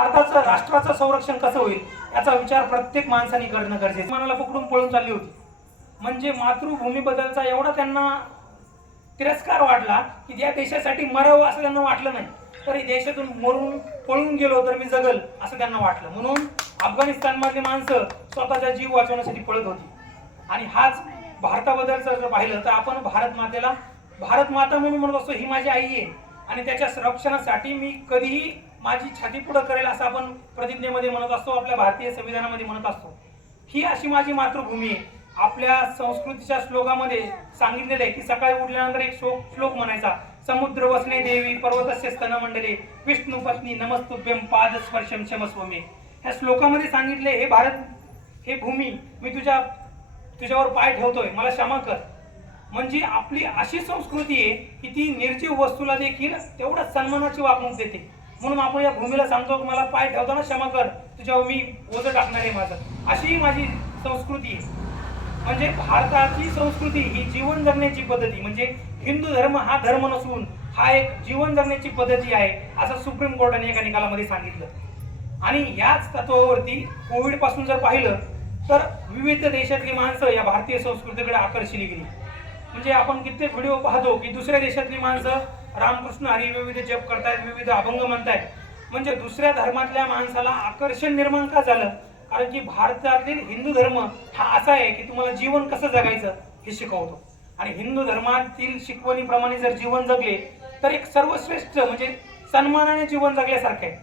भारताचं राष्ट्राचं संरक्षण कसं होईल याचा विचार प्रत्येक माणसाने करणं गरजेचं. मनाला पकडून पळून चालली होती, म्हणजे मातृभूमीबद्दलचा एवढा त्यांना तिरस्कार वाटला की या देशासाठी मरावं असं त्यांना वाटलं नाही, तरी देशातून मरून पळून गेलो तर मी जगल असं त्यांना वाटलं. म्हणून अफगाणिस्तानमधली माणसं स्वतःचा जीव वाचवण्यासाठी पळत होती. आणि हाच भारताबद्दलचं जर पाहिलं तर आपण भारत मातेला भारत माता म्हणून म्हणत असतो, ही माझी आई आहे आणि त्याच्या संरक्षणासाठी मी कधीही माझी छाती पुढं करेल असं आपण प्रतिज्ञेमध्ये म्हणत असतो, आपल्या भारतीय संविधानामध्ये म्हणत असतो. ही अशी माझी मातृभूमी आहे. आपल्या संस्कृतीच्या श्लोकामध्ये सांगितलेलं आहे की सकाळी उठल्यानंतर एक श्लोक म्हणायचा, समुद्र वसने देवी पर्वतस्य स्तन मंडले विष्णू पत्नी नमस्तुभ्यम पाद स्पर्शम क्षमस्व मे. ह्या श्लोकामध्ये सांगितले, हे भारत, हे भूमी, मी तुझ्यावर पाय ठेवतोय, मला क्षमा कर. म्हणजे आपली अशी संस्कृती आहे की ती निर्जीव वस्तूला देखील तेवढ्याच सन्मानाची वागणूक देते. म्हणून आपण या भूमीला सांगतो की मला पाय ठेवताना क्षमा कर, तुझ्यावर मी ओझं टाकणार आहे माझं. अशी माझी संस्कृती आहे. म्हणजे भारताची संस्कृती ही जीवन जगण्याची पद्धती, म्हणजे हिंदू धर्म हा धर्म नसून हा एक जीवन जगण्याची पद्धती आहे असं सुप्रीम कोर्टाने एका निकालामध्ये सांगितलं. आणि याच तत्वावरती कोविड पासून जर पाहिलं तर विविध देशातली माणसं या भारतीय संस्कृतीकडे आकर्षिली गेली. म्हणजे आपण कित्येक व्हिडिओ पाहतो की दुसऱ्या देशातली माणसं रामकृष्ण हरी विविध जप करतायत, विविध अभंग म्हणतायत. म्हणजे दुसऱ्या धर्मातल्या माणसाला आकर्षण निर्माण का झालं? कारण की भारतातील हिंदू धर्म हा असा आहे की तुम्हाला जीवन कसं जगायचं हे शिकवतो. आणि हिंदू धर्मातील शिकवणीप्रमाणे जर जीवन जगले तर एक सर्वश्रेष्ठ, म्हणजे सन्मानाने जीवन जगल्यासारखं आहे.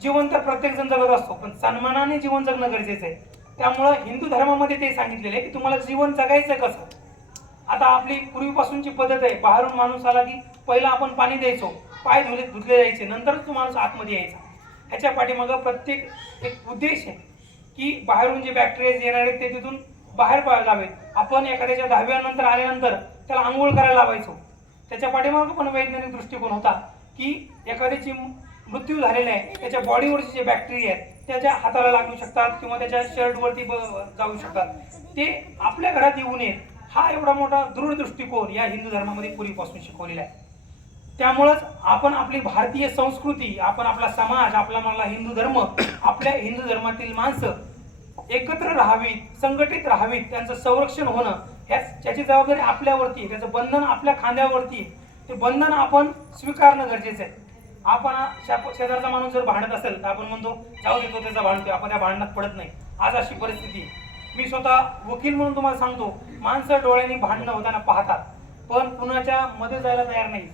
जीवन तर प्रत्येक जण जगत असतो, पण सन्मानाने जीवन जगणं गरजेचं आहे. त्यामुळं हिंदू धर्मामध्ये ते सांगितलेलं आहे की तुम्हाला जीवन जगायचं कसं. आता आपली पूर्वीपासूनची पद्धत आहे, बाहेरून माणूस आला की पहिला आपण पाणी द्यायचो, पाय धुतले जायचे, नंतरच तो माणूस आतमध्ये यायचा. ह्याच्या पाठीमागं प्रत्येक एक उद्देश आहे की बाहेरून जे बॅक्टेरिया येणार आहेत ते तिथून बाहेर जावेत. आपण एखाद्याच्या 10व्या नंतर आल्यानंतर त्याला आंघोळ करायला लावायचो. त्याच्या पाठीमागं पण वैज्ञानिक दृष्टिकोन होता की एखाद्याची मृत्यू झालेला आहे, त्याच्या बॉडीवरचे जे बॅक्टेरिया आहेत त्याच्या हाताला लागू शकतात किंवा त्याच्या शर्टवरती जाऊ शकतात, ते आपल्या घरात येऊ नयेत. हा एवढा मोठा दृढ दृष्टिकोन या हिंदू धर्मामध्ये पूर्वीपासून शिकवलेला आहे. त्यामुळंच आपण आपली भारतीय संस्कृती, आपण आपला समाज, आपला हिंदू धर्म, आपल्या हिंदू धर्मातील माणसं एकत्र राहावीत, संघटित राहावीत, त्यांचं संरक्षण होणं याची जबाबदारी आपल्यावरती आहे. त्याचं बंधन आपल्या खांद्यावरती आहे. ते बंधन आपण स्वीकारणं गरजेचं आहे. आपण शेजारचा माणूस जर भांडत असेल तर आपण म्हणतो जाऊ देतो, त्याचा भांडतोय, आपण त्या भांडणात पडत नाही. आज अशी परिस्थिती आहे. मी स्वतः वकील म्हणून तुम्हाला सांगतो, माणसं डोळ्यांनी भांडणं होताना पाहतात पण कुणाच्या मध्ये जायला तयार नाही.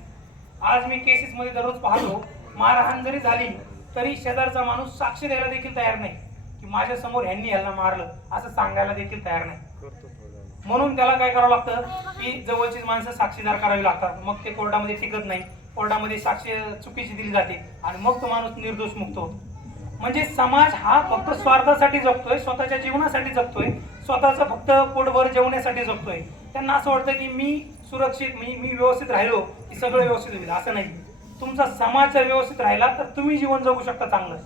आज मी केसेसमध्ये दररोज पाहतो, मारहाण जरी झाली तरी शेजारचा माणूस साक्ष द्यायला देखील तयार नाही की माझ्या समोर ह्यांनी ह्याला मारलं असं सांगायला देखील तयार नाही. म्हणून त्याला काय करावं लागतं की जवळचीच माणसं साक्षीदार करावी लागतात. मग ते कोर्टामध्ये टिकत नाही, कोर्टामध्ये साक्ष चुकीची दिली जाते आणि मग तो माणूस निर्दोष मुक्त होतो. म्हणजे समाज हा फक्त स्वार्थासाठी जगतोय, स्वतःच्या जीवनासाठी जगतोय, स्वतःचं फक्त पोटभर जेवण्यासाठी जगतोय. त्यांना असं वाटतं की मी सुरक्षित, मी व्यवस्थित राहिलो की सगळं व्यवस्थित होईल. असं नाही. तुमचा समाज जर व्यवस्थित राहिला तर तुम्ही जीवन जगू शकता चांगलं.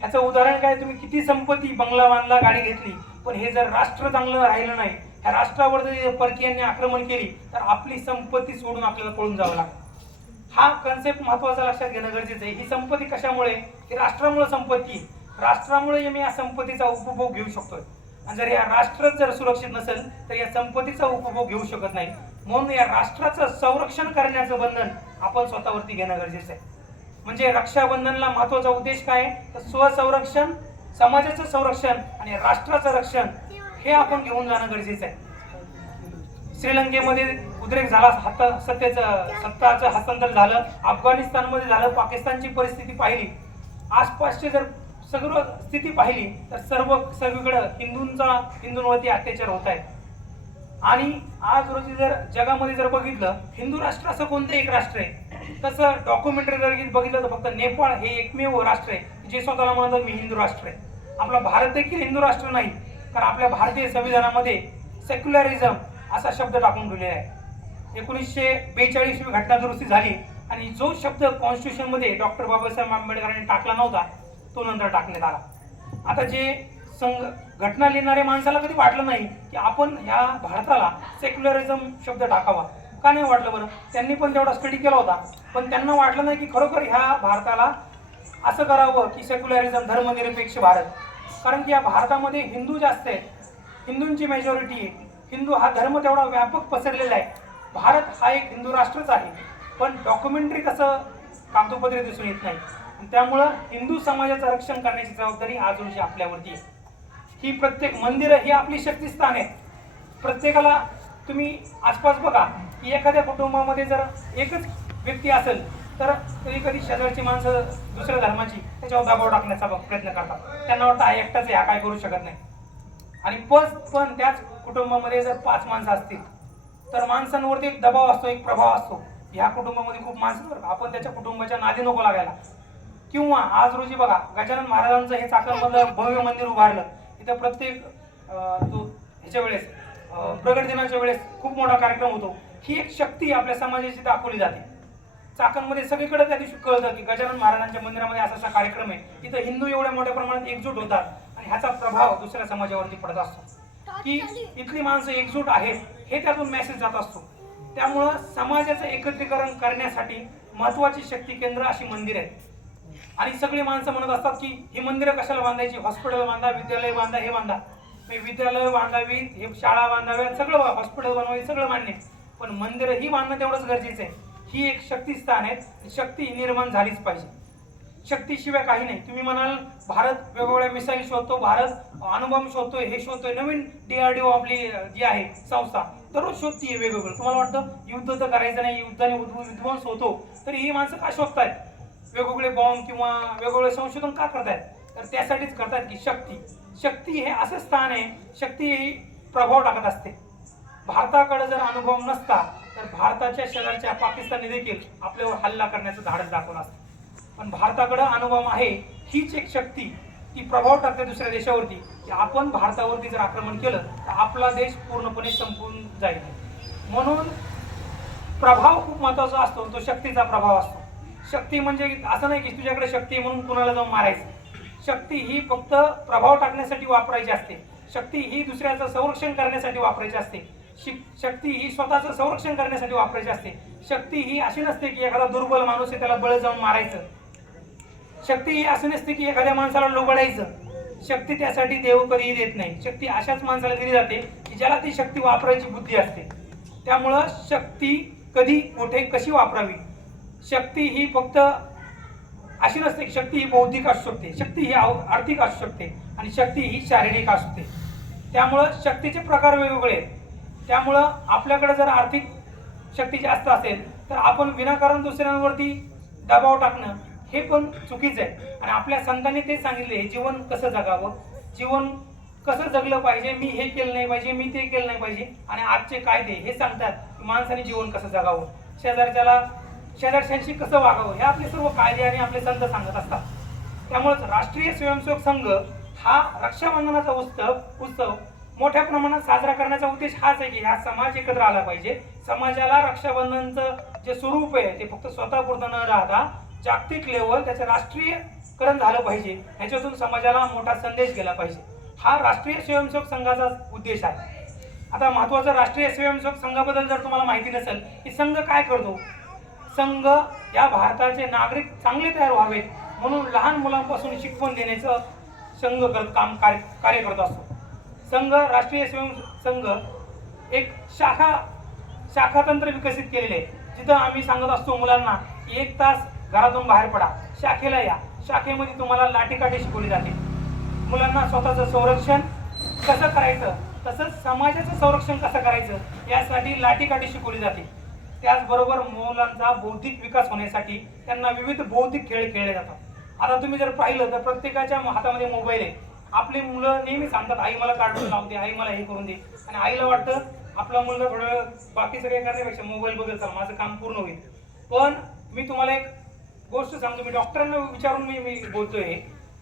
ह्याचं उदाहरण काय, तुम्ही किती संपत्ती, बंगला बांधला, गाडी घेतली, पण हे जर राष्ट्र चांगलं राहिलं नाही, ह्या राष्ट्रावर जर परकीयांनी आक्रमण केली तर आपली संपत्ती सोडून आपल्याला पळून जावं लागतं. हा कन्सेप्ट महत्वाचा लक्षात घेणं गरजेचं आहे. ही संपत्ती कशामुळे, ही राष्ट्रामुळे संपत्ती, राष्ट्रामुळे मी या संपत्तीचा उपभोग घेऊ शकतोय. आणि जर या राष्ट्रच जर सुरक्षित नसेल तर या संपत्तीचा उपभोग घेऊ शकत नाही. म्हणून या राष्ट्राचं संरक्षण करण्याचं बंधन आपण स्वतःवरती घेणं गरजेचं आहे. म्हणजे रक्षाबंधनला महत्वाचा उद्देश काय आहे तर स्वसंरक्षण, समाजाचं संरक्षण आणि राष्ट्राचं रक्षण हे आपण घेऊन जाणं गरजेचं आहे. श्रीलंकेमध्ये उद्रेक झाला, सत्ताचं हस्तांतर झालं, अफगाणिस्तानमध्ये झालं, पाकिस्तानची परिस्थिती पाहिली, आसपासची जर सगळं स्थिती पाहिली तर सगळीकडे हिंदूंवरती अत्याचार होत आहे. आणि आज रोजी जर जगामध्ये जर बघितलं, हिंदू राष्ट्र असं कोणतं एक राष्ट्र आहे, तसं डॉक्युमेंटरी जर बघितलं तर फक्त नेपाळ हे एकमेव राष्ट्र आहे जे स्वतःला म्हणतात मी हिंदू राष्ट्र आहे. आपला भारत देखील हिंदू राष्ट्र नाही, कारण आपल्या भारतीय संविधानामध्ये सेक्युलरिझम असा शब्द टाकून ठेवलेला आहे. 1942 घटना दुरुस्ती झाली आणि जो शब्द कॉन्स्टिट्यूशनमध्ये डॉक्टर बाबासाहेब आंबेडकरांनी टाकला नव्हता तो नंतर टाकण्यात आला. आता जे घटना लिहिणाऱ्या माणसाला कधी वाटलं नाही की आपण ह्या भारताला सेक्युलरिझम शब्द टाकावा. का नाही वाटलं बरं? त्यांनी पण तेवढा स्टडी केला होता, पण त्यांना वाटलं नाही की खरोखर ह्या भारताला असं करावं की सेक्युलरिझम, धर्मनिरपेक्ष भारत. कारण की या भारतामध्ये हिंदू जास्त आहेत, हिंदूंची मेजॉरिटी आहे, हिंदू हा धर्म तेवढा व्यापक पसरलेला आहे. भारत हा एक हिंदू राष्ट्रच आहे, पण डॉक्युमेंटरी तसं कागदोपत्री दिसून येत नाही. त्यामुळं हिंदू समाजाचं रक्षण करण्याची जबाबदारी आज रोजी आपल्यावरती आहे. ही प्रत्येक मंदिरं ही आपली शक्तिस्थान आहेत. प्रत्येकाला तुम्ही आसपास बघा की एखाद्या कुटुंबामध्ये जर एकच व्यक्ती असेल तर कधी कधी शेजारची माणसं दुसऱ्या धर्माची त्याच्यावर दबाव टाकण्याचा प्रयत्न करतात. त्यांना वाटतं हा एकटाच आहे, हा काय करू शकत नाही. आणि पण त्याच कुटुंबामध्ये जर 5 माणसं असतील तर माणसांवरती एक दबाव असतो, एक प्रभाव असतो. ह्या कुटुंबामध्ये खूप माणसं, आपण त्याच्या कुटुंबाच्या नादी नको लागायला. किंवा आज रोजी बघा गजानन महाराजांचं हे चाकणमधलं भव्य मंदिर उभारलं. इथं प्रत्येक ह्याच्या वेळेस प्रगट दिनाच्या वेळेस खूप मोठा कार्यक्रम होतो. ही एक शक्ती आपल्या समाजाची दाखवली जाते. चाकणमध्ये सगळीकडे त्या दिवशी कळतं की गजानन महाराजांच्या मंदिरामध्ये असा कार्यक्रम आहे. इथं हिंदू एवढ्या मोठ्या प्रमाणात एकजूट होतात आणि ह्याचा प्रभाव दुसऱ्या समाजावरती पडत असतो की इथली माणसं एकजूट आहेत, हे त्यातून मेसेज जात असतो. त्यामुळं समाजाचं एकत्रीकरण करण्यासाठी महत्वाची शक्ती केंद्र अशी मंदिर आहेत. आणि सगळी माणसं म्हणत असतात की ही मंदिरं कशाला बांधायची, हॉस्पिटल बांधा, विद्यालय बांधा, हे बांधा. विद्यालय बांधावीत, हे शाळा बांधाव्यात, सगळं हॉस्पिटल बनवावी, सगळं मान्य, पण मंदिरं ही बांधणं तेवढंच गरजेचं आहे. ही एक शक्तिस्थान आहे, शक्ती निर्माण झालीच पाहिजे. शक्तीशिवाय काही नाही. तुम्ही म्हणाल भारत वेगवेगळ्या मिसाईल शोधतो, भारत अणुबॉम्ब शोधतोय, हे शोधतोय, नवीन DRDO आपली जी आहे संस्था दररोज शोधतीये वेगवेगळं. तुम्हाला वाटतं युद्ध तर करायचं नाही, युद्धाने विध्वंस होतो, तरी ही माणसं का शोधतायत, वेगवेगळे बॉम्ब किंवा वेगवेगळे संशोधन का करतायत? तर त्यासाठीच करतायत की शक्ती हे असं स्थान आहे, शक्ती ही प्रभाव टाकत असते. भारताकडे जर अनुभव नसता तर भारताच्या शेजारच्या पाकिस्तानने देखील आपल्यावर हल्ला करण्याचं धाडस दाखवलं असतं. पण भारताकडे अनुभव आहे, हीच एक शक्ती ती प्रभाव टाकते दुसऱ्या देशावरती की आपण भारतावरती जर आक्रमण केलं तर आपला देश पूर्णपणे संपून जाईल. म्हणून प्रभाव खूप महत्वाचा असतो, तो शक्तीचा प्रभाव असतो. शक्ती म्हणजे असं नाही की तुझ्याकडे शक्ती आहे म्हणून कुणाला जाऊन मारायचं. शक्ती ही फक्त प्रभाव टाकण्यासाठी वापरायची असते. शक्ती ही दुसऱ्याचं संरक्षण करण्यासाठी वापरायची असते. शक्ती ही स्वतःचं संरक्षण करण्यासाठी वापरायची असते. शक्ती ही अशी नसते की एखादा दुर्बल माणूस आहे त्याला बळ जाऊन मारायचं. शक्ती ही अशी नसते की एखाद्या माणसाला लुबाडायचं. शक्ती त्यासाठी देव कधीही देत नाही. शक्ती अशाच माणसाला दिली जाते की ज्याला ती शक्ती वापरायची बुद्धी असते. त्यामुळं शक्ती कधी कुठे कशी वापरावी, शक्ती ही फक्त अशी नसते की शक्ती ही बौद्धिक असू शकते, शक्ती ही आर्थिक असू शकते आणि शक्ती ही शारीरिक असू शकते. त्यामुळं शक्तीचे प्रकार वेगवेगळे आहेत. त्यामुळं आपल्याकडे जर आर्थिक शक्ती जास्त असेल तर आपण विनाकारण दुसऱ्यांवरती दबाव टाकणं हे पण चुकीचं आहे. आणि आपल्या संतांनी ते सांगितले, जीवन कसं जगावं, जीवन कसं जगलं पाहिजे, मी हे केलं नाही पाहिजे, मी ते केलं नाही पाहिजे. आणि आजचे कायदे हे सांगतात की माणसाने जीवन कसं जगावं, शेजारच्यांशी कसं वागावं, हे आपले सर्व कायदे आणि आपले संत सांगत असतात. त्यामुळेच राष्ट्रीय स्वयंसेवक संघ हा रक्षाबंधनाचा उत्सव मोठ्या प्रमाणात साजरा करण्याचा उद्देश हाच आहे की हा समाज एकत्र आला पाहिजे. समाजाला रक्षाबंधनचं जे स्वरूप आहे ते फक्त स्वतःपुरतं न राहता जागतिक लेवल त्याचं राष्ट्रीयकरण झालं पाहिजे. ह्याच्यातून समाजाला मोठा संदेश गेला पाहिजे. हा राष्ट्रीय स्वयंसेवक संघाचा उद्देश आहे. आता महत्वाचं, राष्ट्रीय स्वयंसेवक संघाबद्दल जर तुम्हाला माहिती नसेल की संघ काय करतो, संघ या भारताचे नागरिक चांगले तयार व्हावेत म्हणून लहान मुलांपासून शिकवण देण्याचं संघ कार्य करत असतो. संघ, राष्ट्रीय स्वयंसेवक संघ एक शाखातंत्र विकसित केलेले आहे. जिथं आम्ही सांगत असतो मुलांना 1 तास घरातून बाहेर पडा, शाखेला या. शाखेमध्ये तुम्हाला लाठीकाठी शिकवली जाते. मुलांना स्वतःचं संरक्षण कसं करायचं, तसंच समाजाचं संरक्षण कसं करायचं यासाठी लाठीकाठी शिकवली जाते. त्याचबरोबर मुलांचा बौद्धिक विकास होण्यासाठी त्यांना विविध बौद्धिक खेळ खेळले जातात. आता तुम्ही जर पाहिलं तर प्रत्येकाच्या हातामध्ये मोबाईल आहे. आपली मुलं नेहमी सांगतात, आई मला कार्टून लावून दे, आई मला हे करून दे. आणि आईला वाटतं आपला मुलगा थोडं वेळ बाकी सगळे करण्यापेक्षा मोबाईल बघत चला, माझं काम पूर्ण होईल. पण मी तुम्हाला एक गोष्ट सांगतो, मी डॉक्टरांना विचारून मी बोलतोय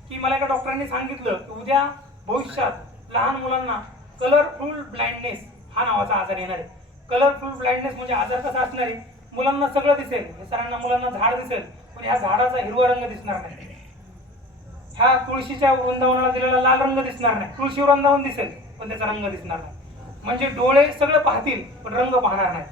की मला एका डॉक्टरांनी सांगितलं की उद्या भविष्यात लहान मुलांना कलरफुल ब्लाइंडनेस हा नावाचा आजार येणार आहे. कलरफुल ब्लाइंडनेस म्हणजे आजार कसा असणार आहे, मुलांना सगळं दिसेल, सरांना मुलांना झाड दिसेल पण ह्या झाडाचा हिरवा रंग दिसणार नाही, ह्या तुळशीच्या वृंदावनाला दिलेला लाल रंग दिसणार नाही, तुळशी वृंदावन दिसेल पण त्याचा रंग दिसणार नाही. म्हणजे डोळे सगळं पाहतील पण रंग पाहणार नाही.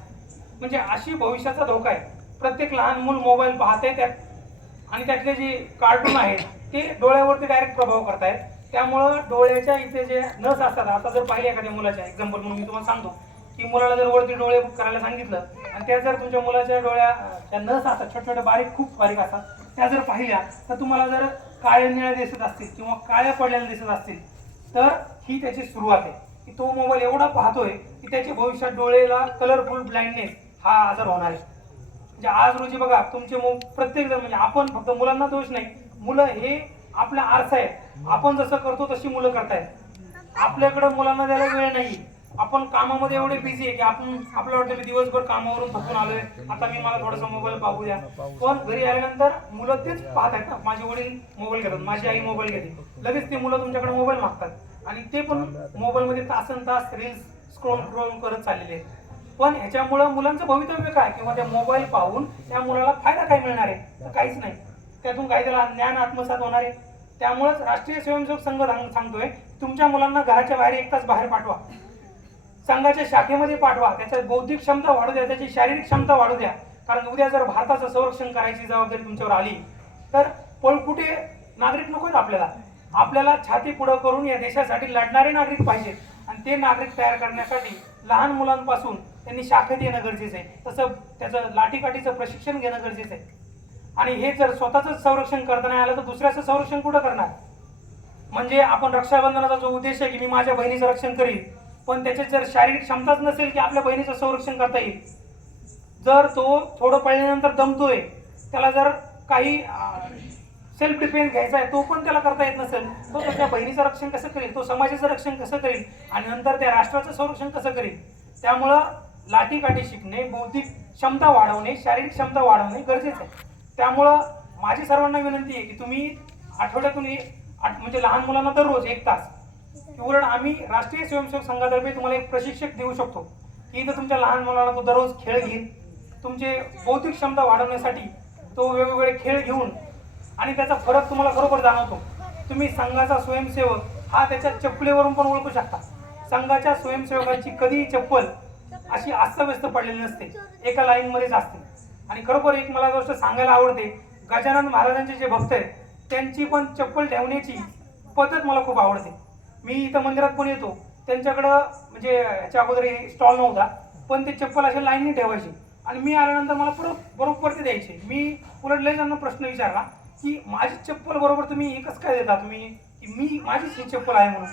म्हणजे अशी भविष्याचा धोका आहे. प्रत्येक लहान मूल मोबाईल पाहते, त्यात आणि त्यातले जे कार्टून आहेत ते डोळ्यावरती डायरेक्ट प्रभाव करतायत. त्यामुळं डोळ्याच्या इथे जे नस असतात, आता जर पाहिले एखाद्या मुलाच्या एक्झाम्पल म्हणून मी तुम्हाला सांगतो की मुलाला जर वरती डोळे करायला सांगितलं आणि त्या जर तुमच्या मुलाच्या डोळ्याच्या नस असतात, छोट्या छोट्या बारीक, खूप बारीक असतात, त्या जर पाहिल्या तर तुम्हाला जर काळ्या निळ्या दिसत असतील किंवा काळ्या पडलेल्या दिसत असतील तर ही त्याची सुरुवात आहे की तो मोबाईल एवढा पाहतोय की त्याच्या भविष्यात डोळ्याला कलरफुल ब्लाइंडनेस हा आजार होणार आहे. म्हणजे आज रोजी बघा तुमचे प्रत्येक जण, म्हणजे आपण फक्त मुलांना दोष नाही, मुलं हे आपला आरसा आहे. आपण जसं करतो तशी मुलं करतायत. आपल्याकडे मुलांना द्यायला वेळ नाही. आपण कामामध्ये एवढे बिझी आहे की आपल्याला वाटतं मी दिवसभर कामावरून थकून आलोय, आता मी मला थोडासा मोबाईल पाहू द्या. पण घरी आल्यानंतर मुलं तेच पाहत आहेत ना, माझे वडील मोबाईल घेतात, माझी आई मोबाईल घेते, लगेच ते मुलं तुमच्याकडे मोबाईल मागतात आणि ते पण मोबाईलमध्ये तासन तास रील्स स्क्रोल करत चाललेले आहेत. पण ह्याच्यामुळं मुलांचं भवितव्य काय, किंवा त्या मोबाईल पाहून त्या मुलाला फायदा काय मिळणार आहे? तर काहीच नाही. त्यातून काही त्याला ज्ञान आत्मसात होणार आहे. त्यामुळेच राष्ट्रीय स्वयंसेवक संघ सांगतोय तुमच्या मुलांना घराच्या बाहेर 1 तास बाहेर पाठवा, संघाच्या शाखेमध्ये पाठवा, त्याच्या बौद्धिक क्षमता वाढू द्या, त्याची शारीरिक क्षमता वाढू द्या. कारण उद्या जर भारताचं संरक्षण करायची जबाबदारी तुमच्यावर आली तर पळकुटे नागरिक नकोत आपल्याला छाती पुढं करून या देशासाठी लढणारे नागरिक पाहिजेत. आणि ते नागरिक तयार करण्यासाठी लहान मुलांपासून त्यांनी शाखेत येणं गरजेचं आहे, तसं त्याचं लाठीकाठीचं प्रशिक्षण घेणं गरजेचं आहे. आणि हे जर स्वतःच संरक्षण करता नाही आलं तर दुसऱ्याचं संरक्षण कुठं करणार? म्हणजे आपण रक्षाबंधनाचा जो उद्देश आहे की मी माझ्या बहिणीचं रक्षण करीन, पण त्याच्यात जर शारीरिक क्षमताच नसेल की आपल्या बहिणीचं संरक्षण करता येईल, जर तो थोडं पळल्यानंतर दमतोय, त्याला जर काही सेल्फ डिफेन्स घ्यायचा आहे तो पण त्याला करता येत नसेल, तो त्याच्या बहिणीचं रक्षण कसं करेल, तो समाजाचं रक्षण कसं करेल आणि नंतर त्या राष्ट्राचं संरक्षण कसं करेल? त्यामुळं लाठीकाठी शिकणे, बौद्धिक क्षमता वाढवणे, शारीरिक क्षमता वाढवणे गरजेचं आहे. त्यामुळं माझी सर्वांना विनंती आहे की तुम्ही आठवड्यातून म्हणजे लहान मुलांना दररोज 1 तास, उलट आम्ही राष्ट्रीय स्वयंसेवक संघातर्फे तुम्हाला एक प्रशिक्षक देऊ शकतो की इथं तुमच्या लहान मुलाला तो दररोज खेळ घेईल, तुमचे बौद्धिक क्षमता वाढवण्यासाठी तो वेगवेगळे खेळ घेऊन, आणि त्याचा फरक तुम्हाला खरोखर जाणवतो. तुम्ही संघाचा स्वयंसेवक हा त्याच्या चप्पलीवरून पण ओळखू शकता. संघाच्या स्वयंसेवकाची कधीही चप्पल अशी अस्ताव्यस्त पडलेली नसते, एका लाईनमध्येच असते. आणि खरोखर एक मला गोष्ट सांगायला आवडते, गजानन महाराजांचे जे भक्त आहेत त्यांची पण चप्पल ठेवण्याची पद्धत मला खूप आवडते. मी इथं मंदिरात पण येतो, त्यांच्याकडं म्हणजे ह्याच्या अगोदर स्टॉल नव्हता, पण ते चप्पल अशा लाईननी ठेवायची आणि मी आल्यानंतर मला बरोबर ते द्यायचे. मी उलट लय जणांना प्रश्न विचारला की माझी चप्पल बरोबर तुम्ही हे कसं काय देता तुम्ही, की मी माझीच ही चप्पल आहे म्हणून.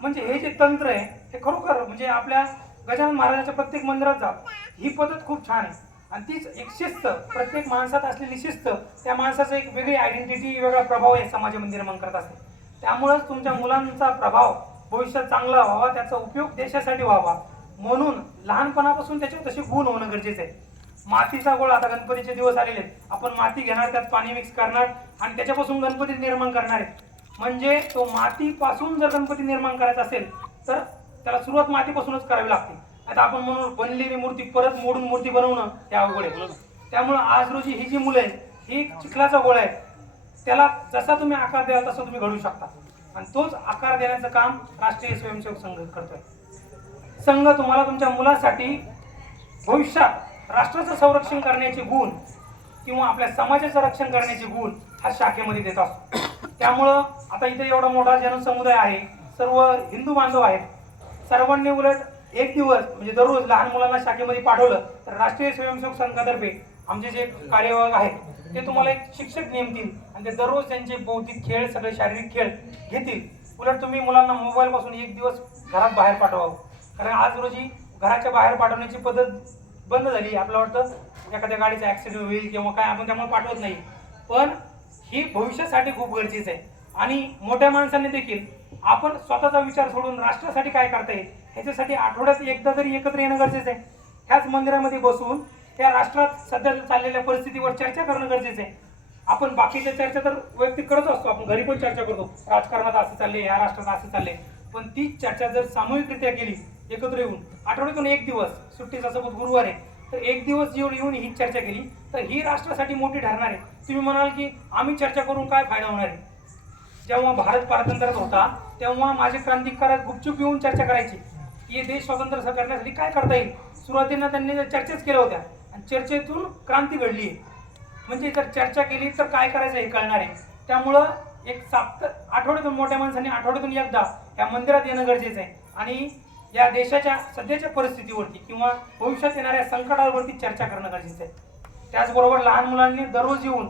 म्हणजे हे जे तंत्र आहे हे खरोखर म्हणजे आपल्या गजानन महाराजांच्या प्रत्येक मंदिरात जा, ही पद्धत खूप छान आहे. आणि तीच एक शिस्त, प्रत्येक माणसात असलेली शिस्त त्या माणसाचं एक वेगळी आयडेंटिटी, वेगळा प्रभाव आहे समाज मंदिर मग करत असते. त्यामुळेच तुमच्या मुलांचा प्रभाव भविष्यात चांगला व्हावा, त्याचा उपयोग देशासाठी व्हावा, म्हणून लहानपणापासून त्याच्यावर तसे गुण होणं गरजेचं आहे. मातीचा गोळा, आता गणपतीचे दिवस आलेले आहेत, आपण माती घेणार, त्यात पाणी मिक्स करणार आणि त्याच्यापासून गणपती निर्माण करणार आहे. म्हणजे तो मातीपासून जर गणपती निर्माण करायचा असेल तर त्याला सुरुवात मातीपासूनच करावी लागते. आता आपण म्हणून बनलेली मूर्ती परत मोडून मूर्ती बनवणं हे अवघड आहे. त्यामुळं आज रोजी ही जी मुलं आहेत ही चिखलाचा गोळा आहे, त्याला जसा तुम्ही आकार द्याल तसं तुम्ही घडू शकता आणि तोच आकार देण्याचं काम राष्ट्रीय स्वयंसेवक संघ करतोय. संघ तुम्हाला तुमच्या मुलासाठी भविष्यात राष्ट्राचं संरक्षण करण्याचे गुण किंवा आपल्या समाजाचं रक्षण करण्याचे गुण हा शाखेमध्ये देत असतो. त्यामुळं आता इथे एवढा मोठा जनसमुदाय आहे, सर्व हिंदू बांधव आहेत, सर्वांनी उलट एक दिवस म्हणजे दररोज लहान मुलांना शाखेमध्ये पाठवलं तर राष्ट्रीय स्वयंसेवक संघातर्फे आमचे जे कार्यवाह आहेत ते तुम्हाला एक शिक्षक नेमतील आणि ते दररोज त्यांचे बौद्धिक खेळ, सगळे शारीरिक खेळ घेतील. उलट तुम्ही मुलांना मोबाईल पासून 1 दिवस घरात बाहेर पाठवावं, कारण आज रोजी घराच्या बाहेर पाठवण्याची पद्धत बंद झाली. आपलं वाटतं एखाद्या गाडीचा ॲक्सिडेंट होईल किंवा काय, आपण त्यामुळे पाठवत नाही, पण ही भविष्यासाठी खूप गरजेचं आहे. आणि मोठ्या माणसांनी देखील आपण स्वतःचा विचार सोडून राष्ट्रासाठी काय करता येईल ह्याच्यासाठी आठवड्यात एकदा तरी एकत्र येणं गरजेचं आहे. ह्याच मंदिरामध्ये बसून त्या राष्ट्रात सध्या चाललेल्या परिस्थितीवर चर्चा करणं गरजेचं आहे. आपण बाकीच्या चर्चा तर वैयक्तिक करत असतो, आपण घरी पण चर्चा करतो, राजकारणात असं चालले, या राष्ट्रात असं चालले, पण तीच चर्चा जर सामूहिकरित्या केली एकत्र येऊन आठवड्यातून 1 दिवस सुट्टीचा सोबत गुरुवार आहे तर 1 दिवस येऊन ही चर्चा केली तर ही राष्ट्रासाठी मोठी ठरणार आहे. तुम्ही म्हणाल की आम्ही चर्चा करून काय फायदा होणार आहे? जेव्हा भारत पारतंत्र्यात होता तेव्हा माझे क्रांतिकारक गुपचूप येऊन चर्चा करायची की देश स्वतंत्र करण्यासाठी काय करता येईल. सुरुवातीला त्यांनी चर्चेच केल्या होत्या आणि चर्चेतून क्रांती घडली आहे. म्हणजे जर चर्चा केली तर काय करायचं हे कळणार आहे. त्यामुळं एक आठवड्यातून मोठ्या माणसांनी आठवड्यातून एकदा या मंदिरात येणं गरजेचं आहे आणि या देशाच्या सध्याच्या परिस्थितीवरती किंवा भविष्यात येणाऱ्या संकटावरती चर्चा करणं गरजेचं आहे. त्याचबरोबर लहान मुलांनी दररोज येऊन